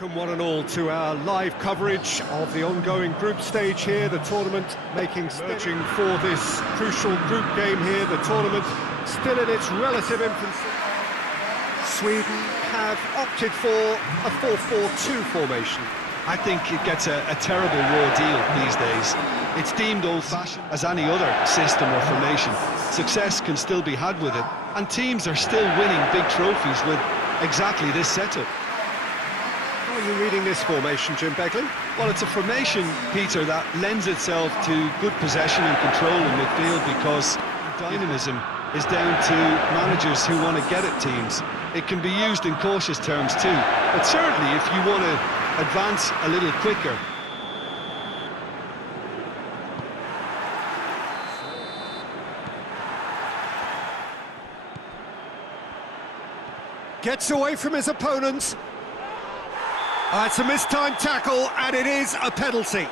Welcome one and all to our live coverage of the ongoing group stage here, the tournament searching for this crucial group game here, the tournament still in its relative infancy. Sweden have opted for a 4-4-2 formation. I think it gets a terrible raw deal these days. It's deemed old-fashioned as any other system or formation. Success can still be had with it, and teams are still winning big trophies with exactly this setup. How are you reading this formation, Jim Begley? Well, it's a formation, Peter, that lends itself to good possession and control in midfield because dynamism is down to managers who want to get at teams. It can be used in cautious terms too, but certainly if you want to advance a little quicker. Gets away from his opponents. It's a mistimed tackle, and it is a penalty.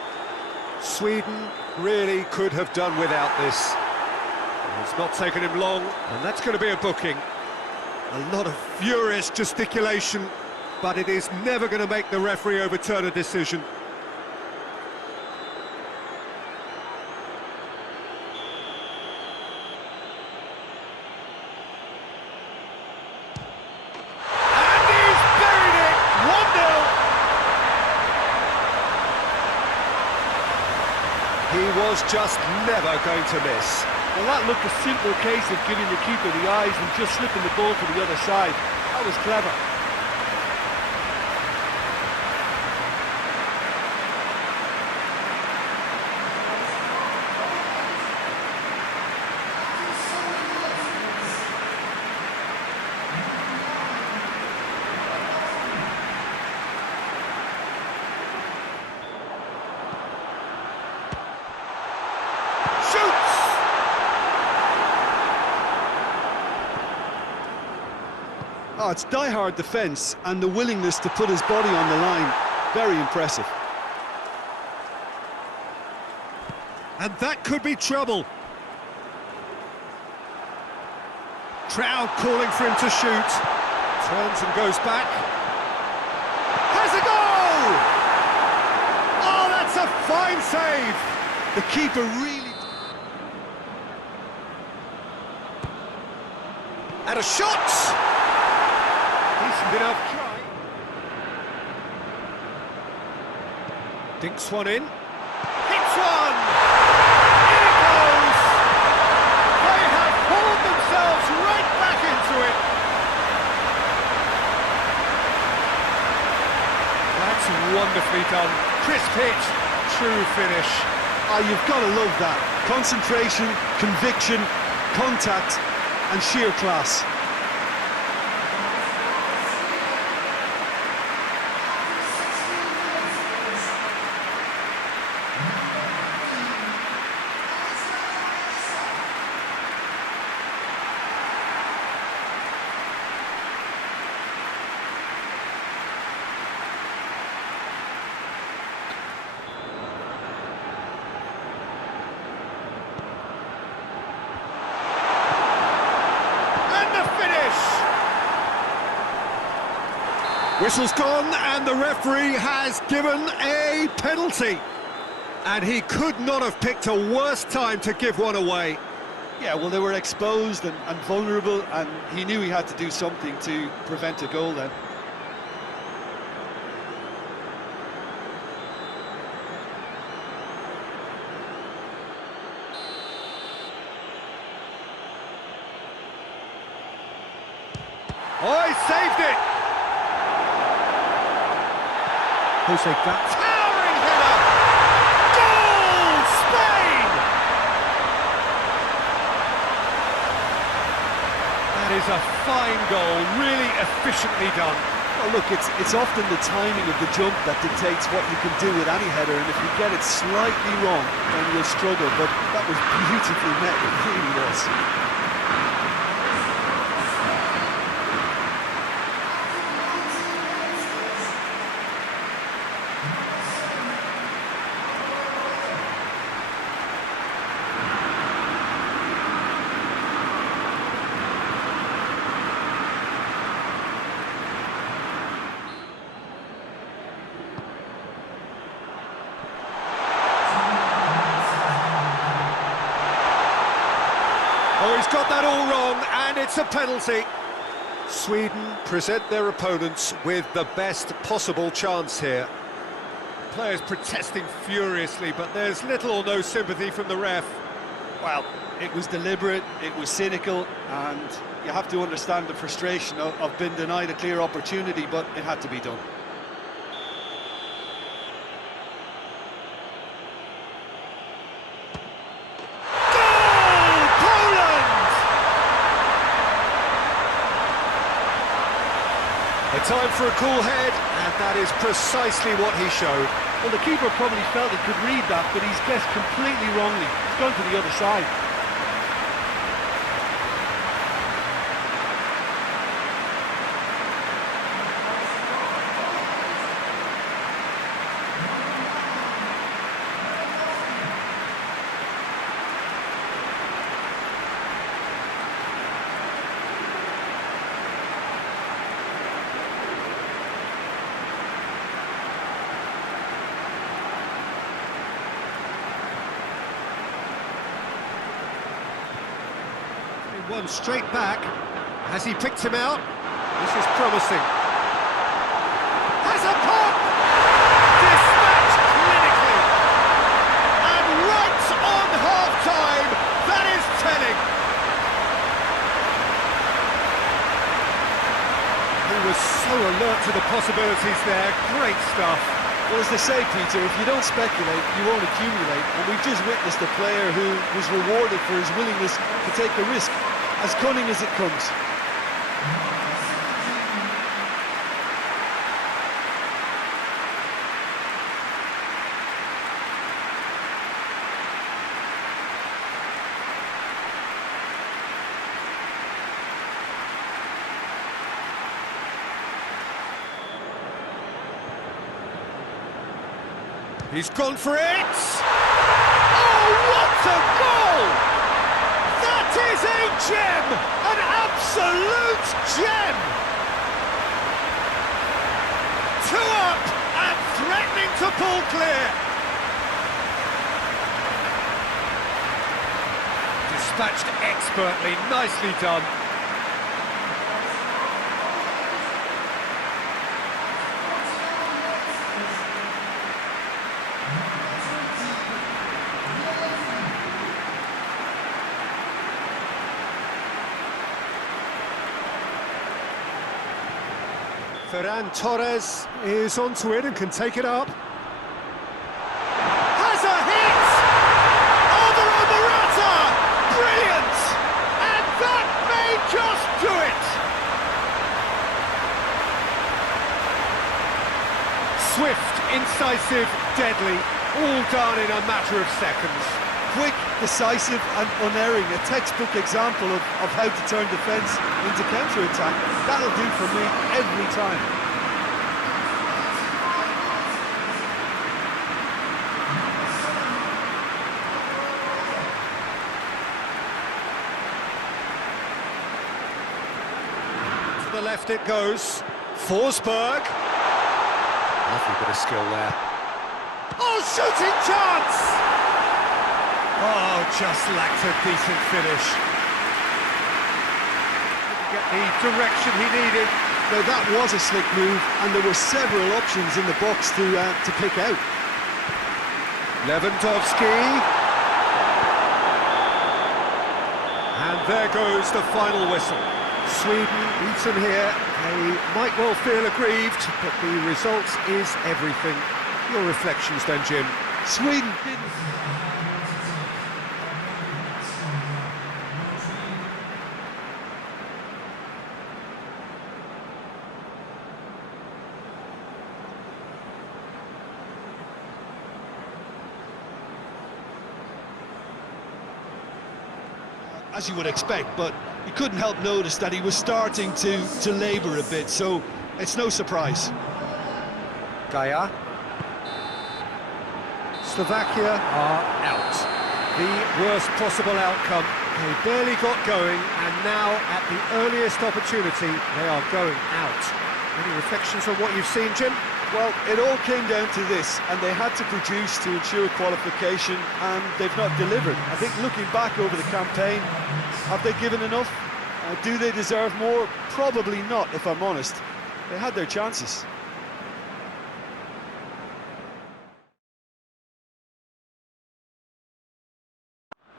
Sweden really could have done without this. It's not taken him long, and that's going to be a booking. A lot of furious gesticulation, but it is never going to make the referee overturn a decision. He was just never going to miss. Well, that looked a simple case of giving the keeper the eyes and just slipping the ball to the other side. That was clever. Oh, it's die-hard defence and the willingness to put his body on the line. Very impressive. And that could be trouble. Trout calling for him to shoot. Turns and goes back. Has a goal! Oh, that's a fine save! The keeper really... And a shot! Decent enough try. Dinks one in. Hits one! In it goes! They have pulled themselves right back into it. That's wonderfully done. Crisp hit, true finish. Oh, you've got to love that. Concentration, conviction, contact, and sheer class. Whistle's gone, and the referee has given a penalty. And he could not have picked a worse time to give one away. Yeah, well, they were exposed and vulnerable, and he knew he had to do something to prevent a goal then. Oh, he saved it! Who'll take that? Towering header! Goal! Spain! That is a fine goal, really efficiently done. Well, look, it's often the timing of the jump that dictates what you can do with any header, and if you get it slightly wrong, then you'll struggle, but that was beautifully met, it really was. Oh, he's got that all wrong, and it's a penalty. Sweden present their opponents with the best possible chance here. Players protesting furiously, but there's little or no sympathy from the ref. Well, it was deliberate, it was cynical, and you have to understand the frustration of being denied a clear opportunity, but it had to be done. A time for a cool head, and that is precisely what he showed. Well, the keeper probably felt he could read that, but he's guessed completely wrongly. He's gone to the other side. One straight back. Has he picked him out? This is promising. Has a pop! Dispatched clinically! And right on half-time, that is telling! He was so alert to the possibilities there. Great stuff. Well, as they say, Peter, if you don't speculate, you won't accumulate. And we've just witnessed a player who was rewarded for his willingness to take the risk. As cunning as it comes. He's gone for it! Oh, what a goal! That is a gem! An absolute gem! 2 up and threatening to pull clear. Dispatched expertly, nicely done. Ferran Torres is onto it and can take it up. Has a hit! Alvaro Morata! Brilliant! And that may just do it! Swift, incisive, deadly, all done in a matter of seconds. Quick, decisive and unerring, a textbook example of how to turn defence into counter-attack. That'll do for me every time. To the left it goes. Forsberg. Lovely bit of skill there. Oh, shooting chance! Oh, just lacked a decent finish. Didn't get the direction he needed. Now that was a slick move, and there were several options in the box to pick out. Lewandowski. And there goes the final whistle. Sweden beaten here. They might well feel aggrieved, but the result is everything. Your reflections then, Jim? Sweden didn't... as you would expect, but you couldn't help notice that he was starting to labour a bit, so it's no surprise. Gaia. Slovakia are out. The worst possible outcome. They barely got going, and now, at the earliest opportunity, they are going out. Any reflections on what you've seen, Jim? Well, it all came down to this, and they had to produce to ensure qualification, and they've not delivered. I think looking back over the campaign, have they given enough? Do they deserve more? Probably not, if I'm honest. They had their chances.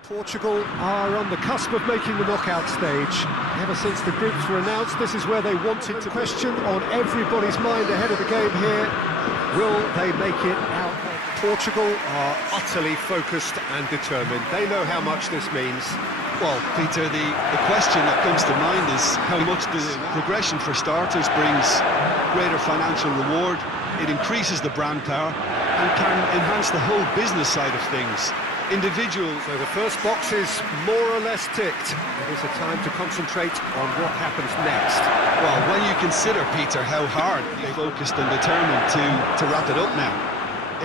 Portugal are on the cusp of making the knockout stage. Ever since the groups were announced, this is where they wanted to. Question on everybody's mind ahead of the game here. Will they make it out? Portugal are utterly focused and determined. They know how much this means. Well, Peter, the question that comes to mind is how much the progression for starters brings greater financial reward. It increases the brand power and can enhance the whole business side of things. Individuals. So the first box is more or less ticked. It is a time to concentrate on what happens next. Well, when you consider, Peter, how hard they focused and determined to wrap it up now.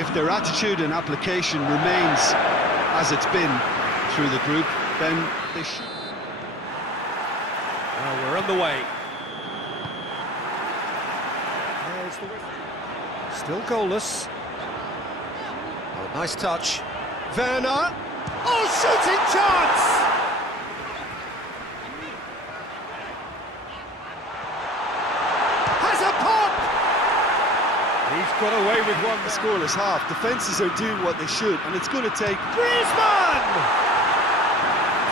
If their attitude and application remains as it's been through the group, then they should. Well, we're on the way. There's the referee. Still goalless. Oh, nice touch. Werner. Oh, shooting chance! Has a pop! He's got away with one. A scoreless half. Defences are doing what they should, and it's going to take Griezmann!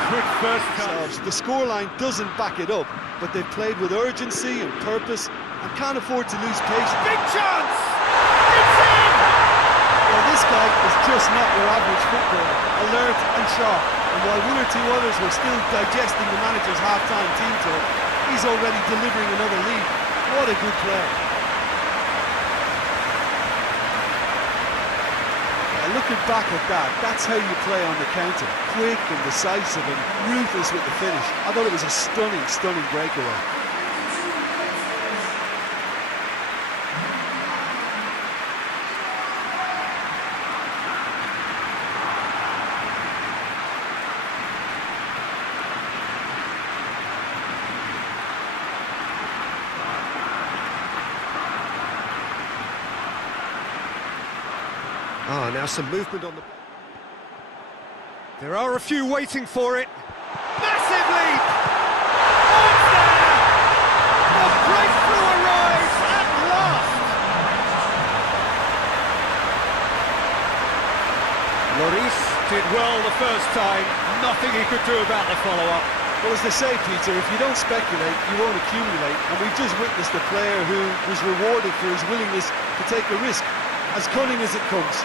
Quick first touch. The scoreline doesn't back it up, but they've played with urgency and purpose and can't afford to lose patience. Big chance! It's in! Well, this guy is just not your average footballer, alert and sharp. And while one or two others were still digesting the manager's half-time team talk, he's already delivering another lead. What a good player. Looking back at that, that's how you play on the counter. Quick and decisive and ruthless with the finish. I thought it was a stunning, stunning breakaway. Ah, now some movement on the... There are a few waiting for it. Massive leap! It's there! The breakthrough arrives at last! Lloris did well the first time. Nothing he could do about the follow-up. Well, as they say, Peter, if you don't speculate, you won't accumulate. And we've just witnessed a player who was rewarded for his willingness to take a risk, as cunning as it comes.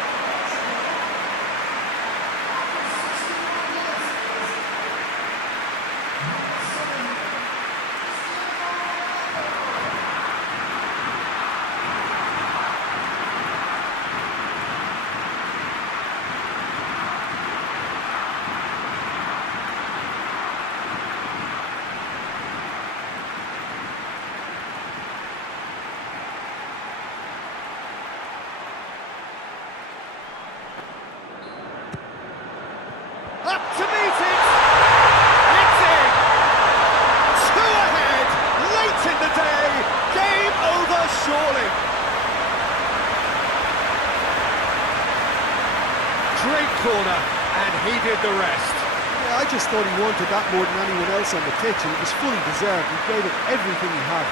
Up to meet it! It's in! 2 ahead, late in the day, game over surely! Great corner, and he did the rest. Yeah, I just thought he wanted that more than anyone else on the pitch, and it was fully deserved. He gave it everything he had.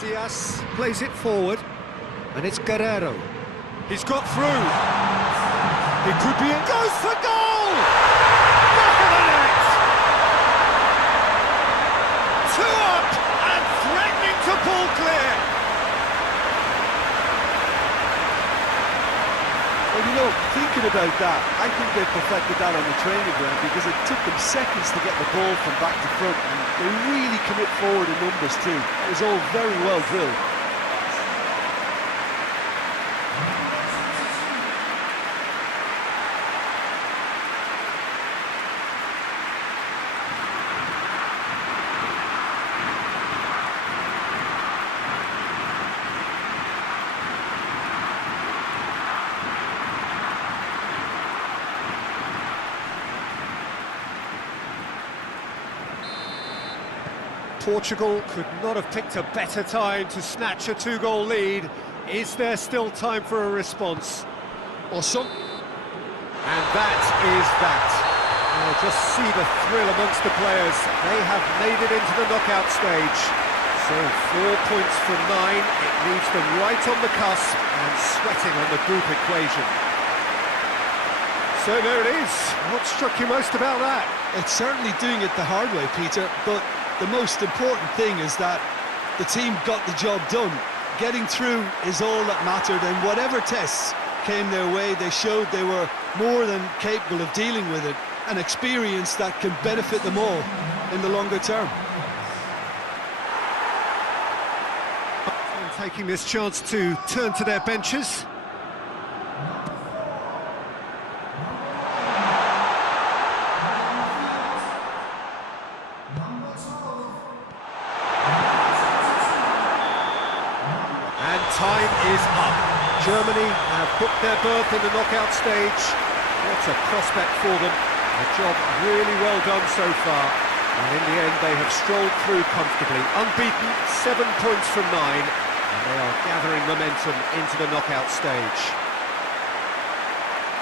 Diaz plays it forward, and it's Guerrero. He's got through. He could be in. Goes for goal! Back of the net! 2 up and threatening to pull clear. Well, you know, thinking about that, I think they perfected that on the training ground because it took them seconds to get the ball from back to front, and they really commit forward in numbers too. It was all very well drilled. Portugal could not have picked a better time to snatch a two-goal lead. Is there still time for a response? Awesome. And that is that. Just see the thrill amongst the players. They have made it into the knockout stage. So 4 points from 9, it leaves them right on the cusp and sweating on the group equation. So there it is. What struck you most about that? It's certainly doing it the hard way, Peter, but the most important thing is that the team got the job done. Getting through is all that mattered, and whatever tests came their way, they showed they were more than capable of dealing with it, an experience that can benefit them all in the longer term. And taking this chance to turn to their benches. And time is up. Germany have booked their berth in the knockout stage. What a prospect for them. A job really well done so far. And in the end, they have strolled through comfortably. Unbeaten, 7 points from 9. And they are gathering momentum into the knockout stage.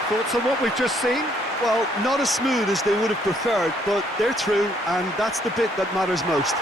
Thoughts on what we've just seen? Well, not as smooth as they would have preferred, but they're through, and that's the bit that matters most.